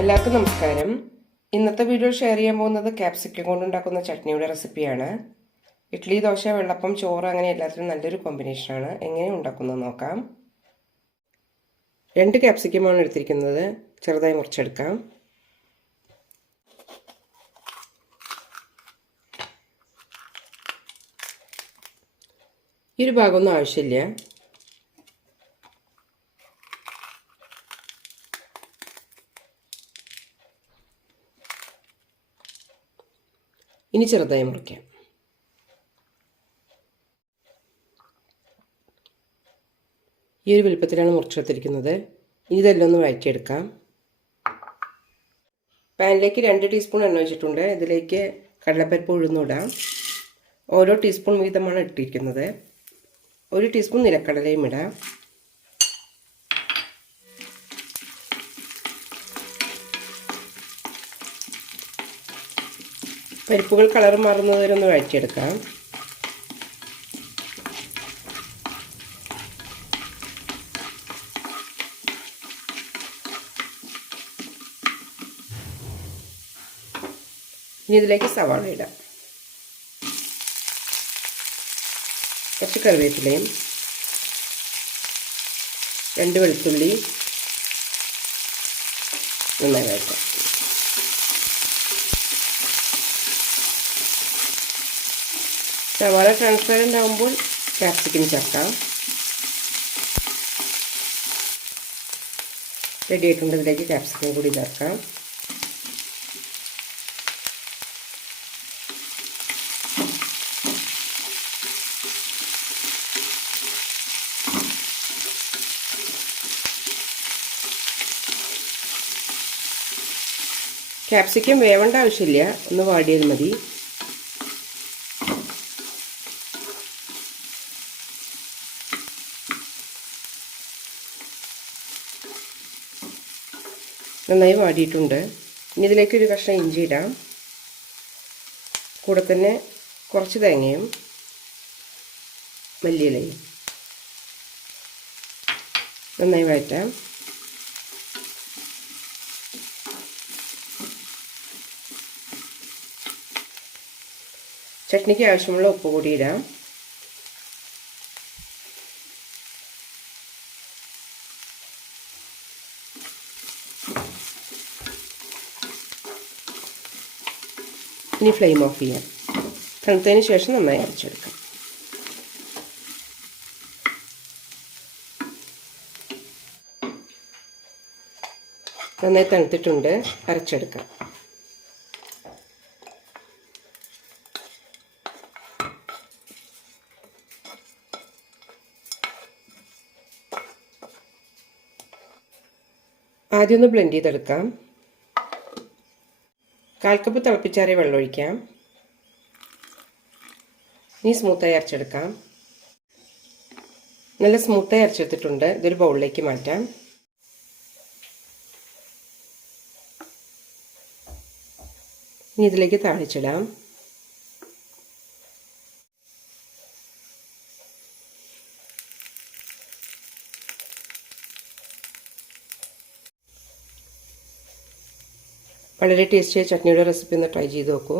എല്ലാവർക്കും നമസ്കാരം. ഇന്നത്തെ വീഡിയോ ഷെയർ ചെയ്യാൻ പോകുന്നത് ക്യാപ്സിക്കം കൊണ്ടുണ്ടാക്കുന്ന ചട്നിയുടെ റെസിപ്പിയാണ് ഇഡ്ഡലി ദോശ വെള്ളപ്പം ചോറ് അങ്ങനെ എല്ലാത്തിനും നല്ലൊരു കോമ്പിനേഷനാണ് എങ്ങനെ ഉണ്ടാക്കുന്നത് നോക്കാം. രണ്ട് ക്യാപ്സിക്കമാണ് എടുത്തിരിക്കുന്നത്. ചെറുതായി മുറിച്ചെടുക്കാം. ഈ ഒരു ഭാഗമൊന്നും ആവശ്യമില്ല. ഇനി ചെറുതായി മുറിക്കാം. ഈ ഒരു വലുപ്പത്തിലാണ് മുറിച്ചെടുത്തിരിക്കുന്നത് ഇനി ഇതെല്ലാം ഒന്ന് വഴറ്റിയെടുക്കാം. പാനിലേക്ക് രണ്ട് ടീസ്പൂൺ എണ്ണ വെച്ചിട്ടുണ്ട് ഇതിലേക്ക് കടലപ്പരിപ്പ് ഉഴുന്നിടാം ഓരോ ടീസ്പൂൺ വീതമാണ് ഇട്ടിരിക്കുന്നത്. ഒരു ടീസ്പൂൺ നിലക്കടലയും ഇടാം. പരിപ്പുകൾ കളർ മാറുന്നത് വരെ ഒന്ന് വഴറ്റിയെടുക്കാം. ഇനി ഇതിലേക്ക് സവാള ഇടാം. കുറച്ച് കറിവേപ്പിലയും രണ്ട് വെളുത്തുള്ളി നന്നായി വഴറ്റാം. സവാള ട്രാൻസ്പെറന്റ് ആകുമ്പോൾ ക്യാപ്സിക്കം ചേർക്കാം. റെഡി ആയിട്ടുണ്ട്. ഇതിലേക്ക് ക്യാപ്സിക്കം കൂടി ചേർക്കാം. ക്യാപ്സിക്കം വേവേണ്ട ആവശ്യമില്ല. ഒന്ന് വാടിയാൽ മതി. നന്നായി വാടിയിട്ടുണ്ട്. ഇനി ഇതിലേക്ക് ഒരു കഷ്ണം ഇഞ്ചി ഇടാം. കൂടെ തന്നെ കുറച്ച് തേങ്ങയും മല്ലിയിലയും. നന്നായി വഴറ്റാം. ചട്നിക്ക് ആവശ്യമുള്ള ഉപ്പ് കൂടി ഇടാം. ഇനി ഫ്ലെയിം ഓഫ് ചെയ്യാം. തണുത്തതിന് ശേഷം നന്നായി അരച്ചെടുക്കാം. നന്നായി തണുത്തിട്ടുണ്ട്. അരച്ചെടുക്കാം. ആദ്യം ഒന്ന് ബ്ലെൻഡ് ചെയ്തെടുക്കാം. കാൽ കപ്പ് തിളപ്പിച്ചാറിയ വെള്ളം ഒഴിക്കാം. ഇനി സ്മൂത്തായി അരച്ചെടുക്കാം. നല്ല സ്മൂത്തായി അരച്ചെടുത്തിട്ടുണ്ട്. ഇതൊരു ബൗളിലേക്ക് മാറ്റാം. ഇനി ഇതിലേക്ക് താളിച്ചിടാം. വളരെ ടേസ്റ്റിയായ ചട്നിയുടെ റെസിപ്പി ഒന്ന് ട്രൈ ചെയ്ത് നോക്കൂ.